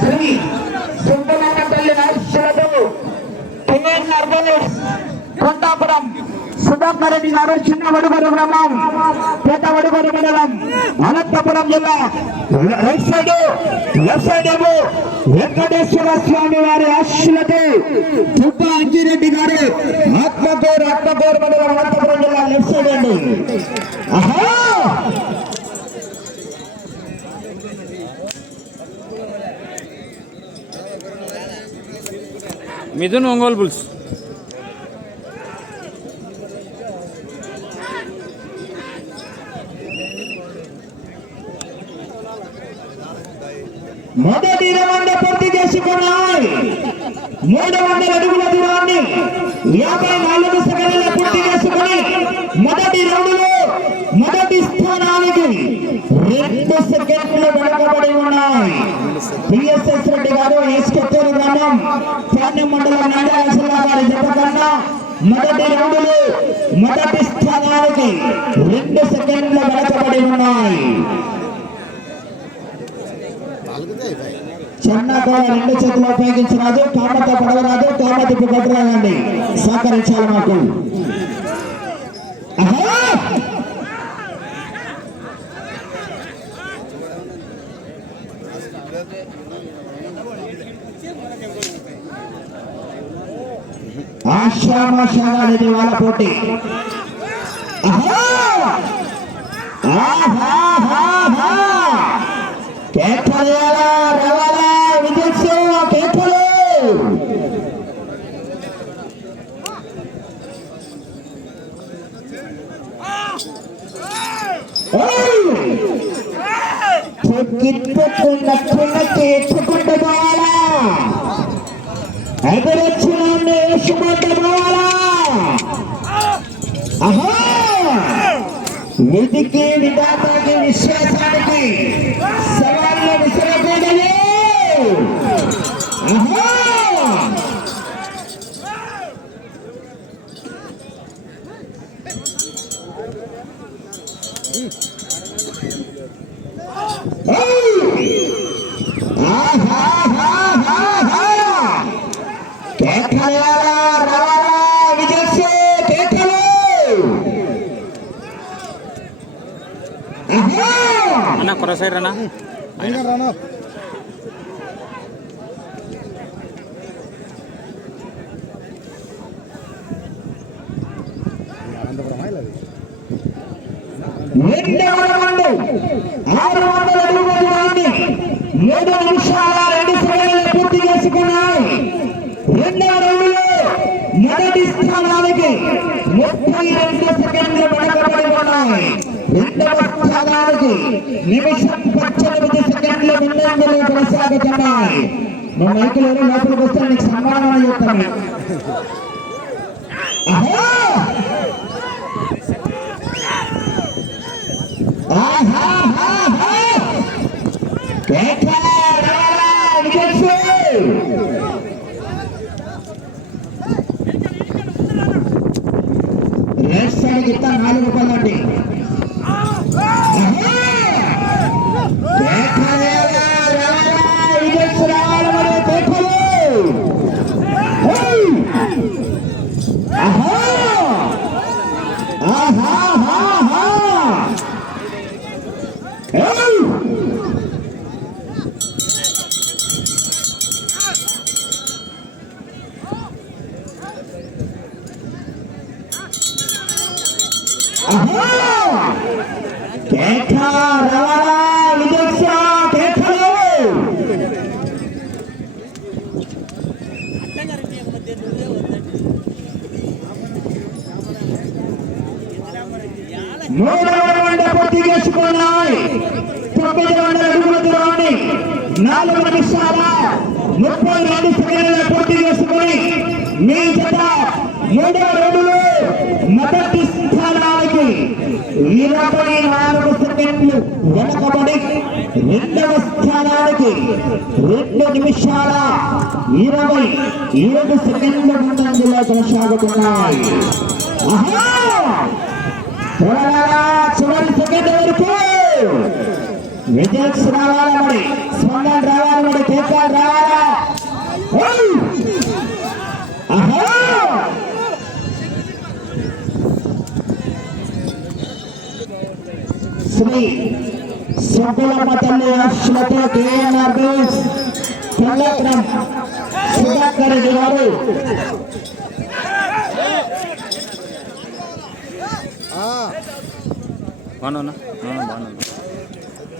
శ్రీ సుబ్బనాథపల్లి రాష్ట్రాలతో కొండాపురం సుధాకర్ రెడ్డి గారు చిన్న వడుగరు గ్రామం పెద్ద వడుగరు మండలం అనంతపురం జిల్లా రైట్ సైడ్ లెఫ్ట్ సైడ్ ఏమో వెంకటేశ్వర స్వామి వారి ఆశీలతో చుట్ట అంజిరెడ్డి గారు ఆత్మకూరు మండలం అనంతపురం జిల్లా లెఫ్ట్ సైడ్ అండి. మిథున్ ఒంగోలు బుల్స్ మొదటి రౌండ్ పూర్తి చేసుకున్నాయి. 300 అడుగుల దూరాన్ని 54 సెకండ్ల పూర్తి చేసుకుని మొదటి రౌండ్ లో మొదటి స్థానానికి 2 సెకండ్లు వెనకబడి ఉన్నాయి. పిఎస్ఎస్ రెడ్డి గారు ఏస్కొత్తూరు గ్రామం పాండ్యం మండలం నంద్యాల జిల్లా వారి జత కన్నా మొదటి రౌండ్ లో మొదటి స్థానానికి 2 సెకండ్లు వెనకబడి ఉన్నాయి. చెన్నగా 2 చేతులు ఉపయోగించినది. కామతో పడవరాదు, కామతిప్పు కొట్టరాదండి. సహకరించాలి మాకు. ఆశామాషాగా వాళ్ళ పోటీ. కేకలేలా రవాలా విజయ్ కేకలు ఎత్తుకుంటూ పోవాలా, ఎదురొచ్చిన వేసుకుంటూ పోవాలా. విధికి విధానానికి విశ్వాసానికి సవాళ్ళు విసరకూడదు. కొర సైడ్ రానా పూర్తి చేసుకున్నాయి. 2వ రౌండ్లో మొదటి స్థానానికి 32 సెకండ్లు వెనకబడి ఉన్నాయి. 2వ స్థానానికి నిమిషం 18 సెకండ్లు ముందంజలు కొనసాగుతున్నాయి. మా మైకులు లోపలికి వస్తే నీకు సన్మానం చేస్తాను. రైట్ సైడ్ గిట్ట 4 రూపాయలు అండి. ఆహా కేక రవాణా విజక్ష కేకలు మూడవ రౌండ్ పూర్తి చేసుకున్నాయి 900 అడుగుల దూరాన్ని 4 నిమిషాల 32 సెకండ్ల పూర్తి చేసుకుని మీ జత మూడవ రౌండ్లో మొదటి స్థానానికి 24 సెకండ్లు వెనకబడి రెండవ స్థానానికి 2 నిమిషాల 27 సెకండ్ల ముందంజలో కొనసాగుతున్నాయి. ఆహా చివరి సెకండ్ వరకు విజయ్ రావాలా మరి స్పందన రావాలి మరి కేకాలు రావాలా శ్రీ సుబ్బలమ్మ తల్లి ఆశలతో కేఎన్ఆర్ బోస్ కళ్యాణం సుధాకర్ రెడ్డి గారు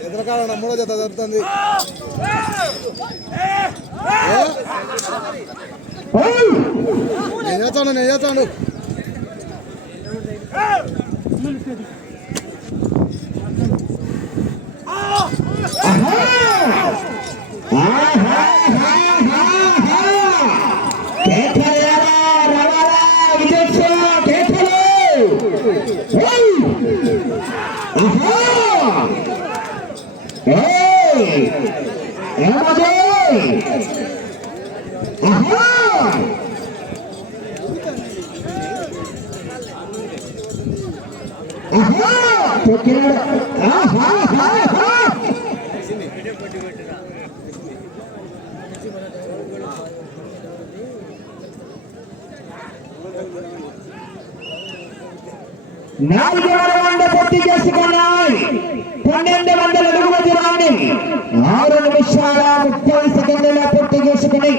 ఎదురకాల మూడో జత జరుగుతుంది. నేను చేస్తాను నాలుగు రౌండ్ పూర్తి చేసుకున్నాయి. 1200 అడుగుల దూరాన్ని 6 నిమిషాల 30 సెకండ్ల పూర్తి చేసుకుని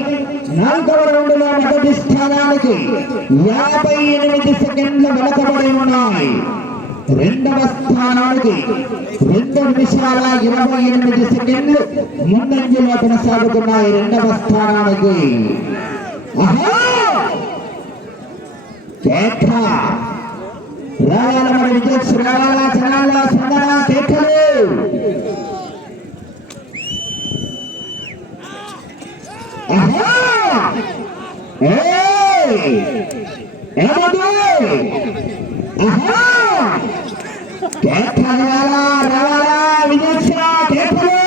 4వ రౌండ్లో మొదటి స్థానానికి 58 సెకండ్లు వెనకబడి ఉన్నాయి. రెండవ స్థానానికి 2 నిమిషాల 28 సెకండ్లు ముందంజలో కొనసాగుతున్నాయి. రెండవ స్థానానికి రావాల మరి విజయ్ రావాల చలాల స్పందన కేకలు రావాల విజయ్ కేకలు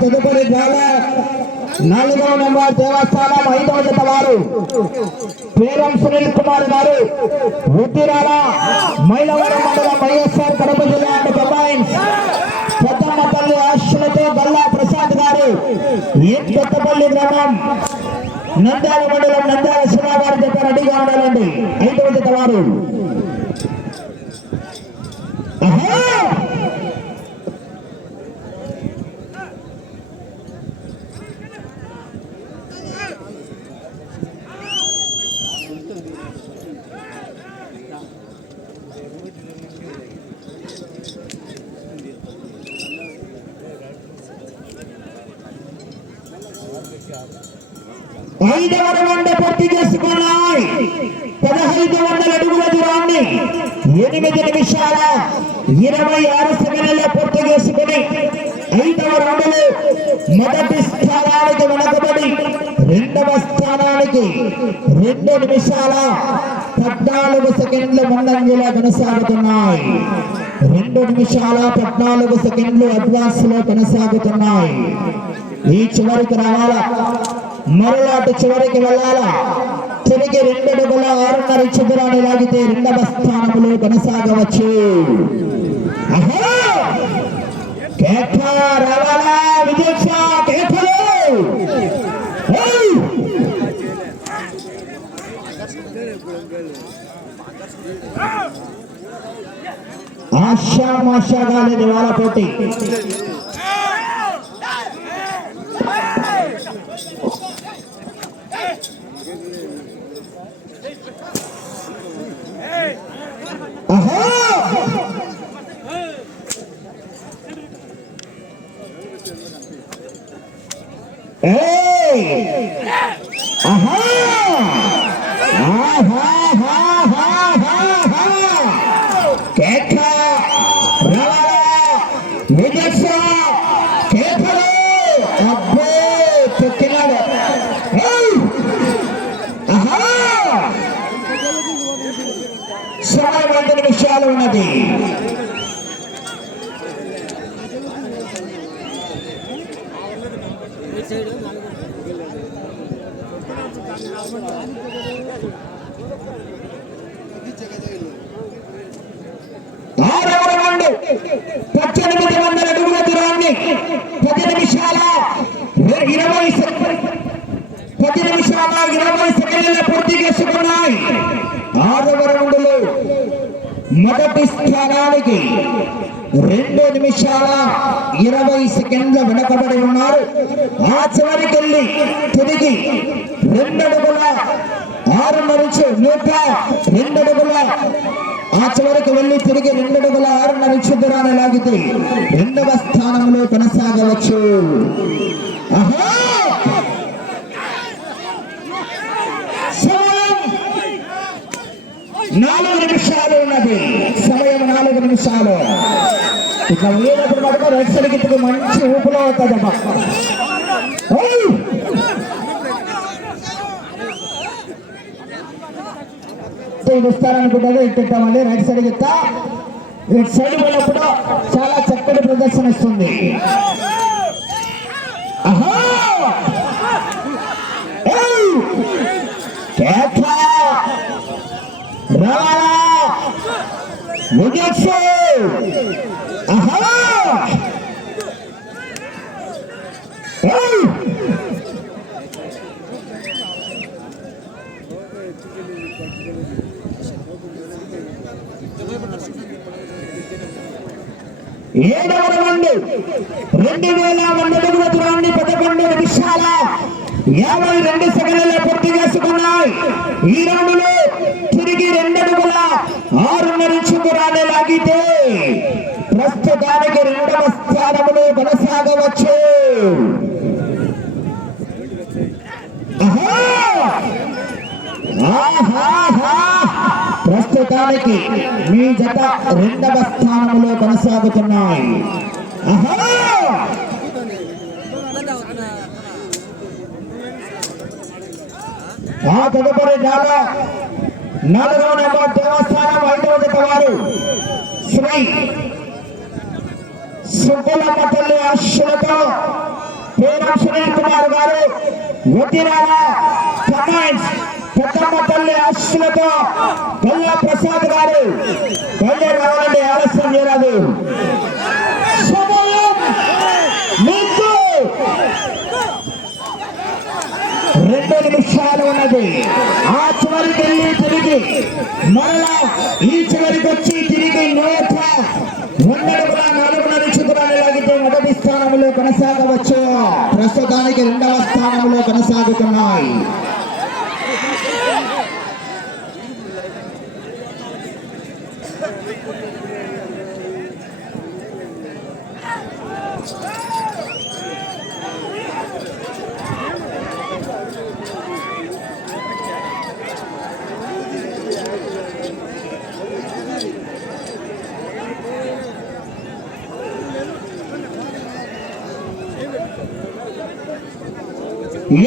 తదుపరి డ్రాల 4వ నంబర్ దేవస్థానం 5వ జత వారు పేరం సునీల్ కుమార్ గారు ఉద్దిరాల మైలవరం మండలం వైఎస్ఆర్ కడప జిల్లా కంబైన్స్ పెద్దమ్మ తల్లి ఆశలతో గల్లా ప్రసాద్ గారు కొత్తపల్లి గ్రామం నంద్యాల మండలం నంద్యాల శివ గారి జత రెడీగా ఉండాలండి. 5వ జత వారు ఐదవ రౌండ్ పూర్తి చేసుకున్నాయి. 1500 అడుగుల దూరాన్ని 8 నిమిషాల 26 సెకండ్ల పూర్తి చేసుకుని 5వ రౌండ్లో మొదటి స్థానానికి వెనకబడి రెండవ స్థానానికి 2 నిమిషాల 14 సెకండ్ల ముందంజలో కొనసాగుతున్నాయి. 2 నిమిషాల 14 సెకండ్లు అడ్వాన్స్ లో కొనసాగుతున్నాయి. ఈ చివరికి రావాలా, మరలాట చివరికి వెళ్ళాలా. తిరిగి 2 అడుగుల 6.5 ఇంచు దూరాన్ని లాగితే రెండవ స్థానంలో కొనసాగవచ్చు. రావాలా విజయ్ కేకలు ఆశామాషాగా లేదు వాళ్ళ పోటీ. సమయం 5 నిమిషాలు ఉన్నది. ఆరవ రౌండ్ 1800 అడుగుల దూరాన్ని 10 నిమిషాల 20 సెకండ్ల పూర్తి చేసుకున్నాయి. ఆరవ రౌండ్ లో మొదటి స్థానానికి 2 నిమిషాల 20 సెకండ్ల వెనకబడి ఉన్నారు. ఆ చివరికెళ్ళి తిరిగి 2 అడుగుల 6 నుంచి 102 అడుగుల ఆ చివరికి వెళ్ళి తిరిగి 2 అడుగుల 6 దూరాన్ని లాగితే 2వ స్థానంలో కొనసాగవచ్చు. సమయం 4 నిమిషాలు ఉన్నది. సమయం 4 నిమిషాలు. ఇట్లా వేయనప్పుడు మటుకు రైట్ సైడ్ గిట్టుకు మంచి ఊపులో అవుతుందమ్మా. ఇది ఇస్తారనుకుంటారు. ఎత్తిట్టామండి రైట్ సైడ్ గిత్తా. రైట్ సైడ్ పోయినప్పుడు చాలా చక్కటి ప్రదర్శన ఇస్తుంది. ఏడవ రౌండ్ 2000 అడుగుల దూరాన్ని 11 నిమిషాల 52 సెకండ్లలో పూర్తి చేసుకున్నాయి. ఈ రౌండ్ లో తిరిగి 2 అడుగుల 6 దూరాన్ని లాగితే ప్రస్తుతానికి 2వ స్థానంలో కొనసాగవచ్చు. ప్రస్తుతానికి మీ జత 2వ స్థానంలో కొనసాగుతున్నాయి. ఆ తదుపరి 4వ నెంబర్ దేవస్థానం 5వ జత వారు శ్రీ సుబ్బలమ్మ తల్లి ఆశలతో పేరం సునీల్ కుమార్ గారు, వతిరాల కమాండ్స్ పెద్దమ్మ తల్లి ఆశలతో గల్లా ప్రసాద్ గారు బయలుదేరి రావాలంటే ఆలస్యం చేయరాదు. సమయం మీకు 2 నిమిషాలు ఉన్నది. ఆ చివరికి వెళ్ళి తిరిగి మరలా ఈ చివరికి వచ్చి తిరిగి 102 అడుగుల 4 దూరాన్ని లాగితే మొదటి స్థానంలో కొనసాగవచ్చు. ప్రస్తుతానికి 2వ స్థానంలో కొనసాగుతున్నాయి.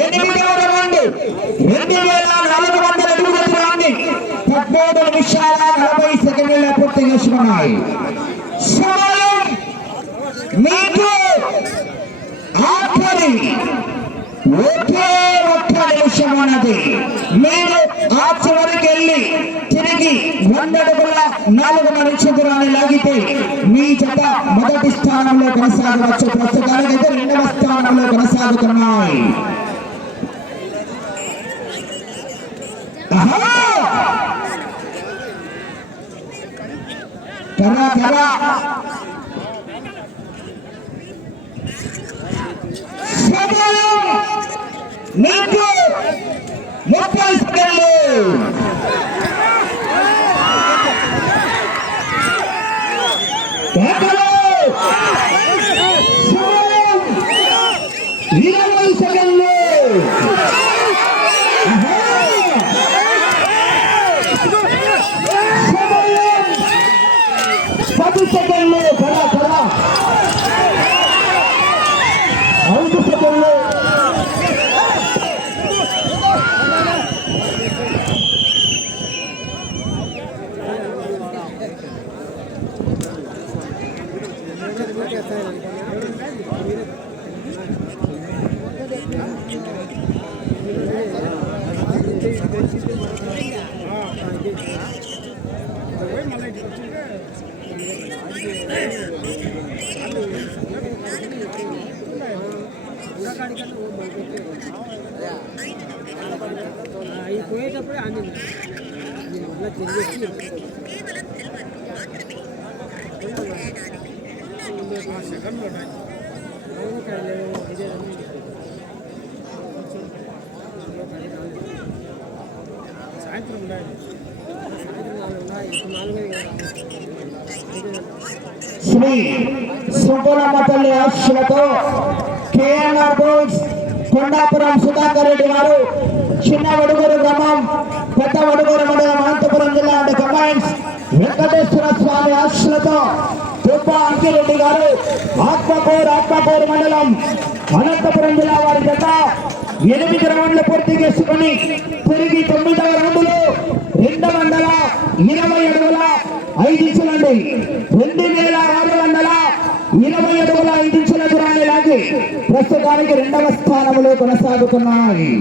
ఎనిమిదవ రౌండ్ 2400 అడుగుల దూరాన్ని 13 నిమిషాల 40 సెకండ్లలో పూర్తి చేసుకున్నాయి. సమయం మీకు ఆఖరి ఒకే 1 నిమిషం ఉన్నది. మీరు ఆ చివరికి వెళ్ళి తిరిగి 100 అడుగుల 4 దూరాన్ని లాగితే మీ జత మొదటి స్థానంలో కొనసాగవచ్చు. ప్రస్తుతానికైతే 2వ స్థానంలో కొనసాగుతున్నాయి. కర్ర కర్ర సమయం నీకు 30 సెకండ్లు సమయం 20 సెకండ్లు సమయం 10 సెకండ్లు కరా కరా 5 సెకండ్లు పోయేటప్పుడు ఆనందం మళ్ళీ తిరిగి సాయంత్రం శ్రీ సుబ్బలమ్మ తల్లి ఆశీస్సులతో కేఎన్ఆర్ బోర్డ్స్ కొండాపురం సుధాకర్ రెడ్డి గారు చిన్న వడుగూరు గ్రామం పెద్ద వడుగూరు మండలం అనంతపురం జిల్లా అండ్ కంబైన్స్ వెంకటేశ్వర స్వామి ఆశీస్సులతో తుప్ప అంకిరెడ్డి గారు ఆత్మకూరు మండలం అనంతపురం జిల్లా వారి జత 8 రౌండ్లు పూర్తి చేసుకుని తిరిగి 9వ రౌండ్లో 220 అడుగుల 5 ఇంచులండి 2620 అడుగుల 5 ఇంచుల దూరాన్ని లాగి ప్రస్తుతానికి 2వ స్థానంలో కొనసాగుతున్నాయి.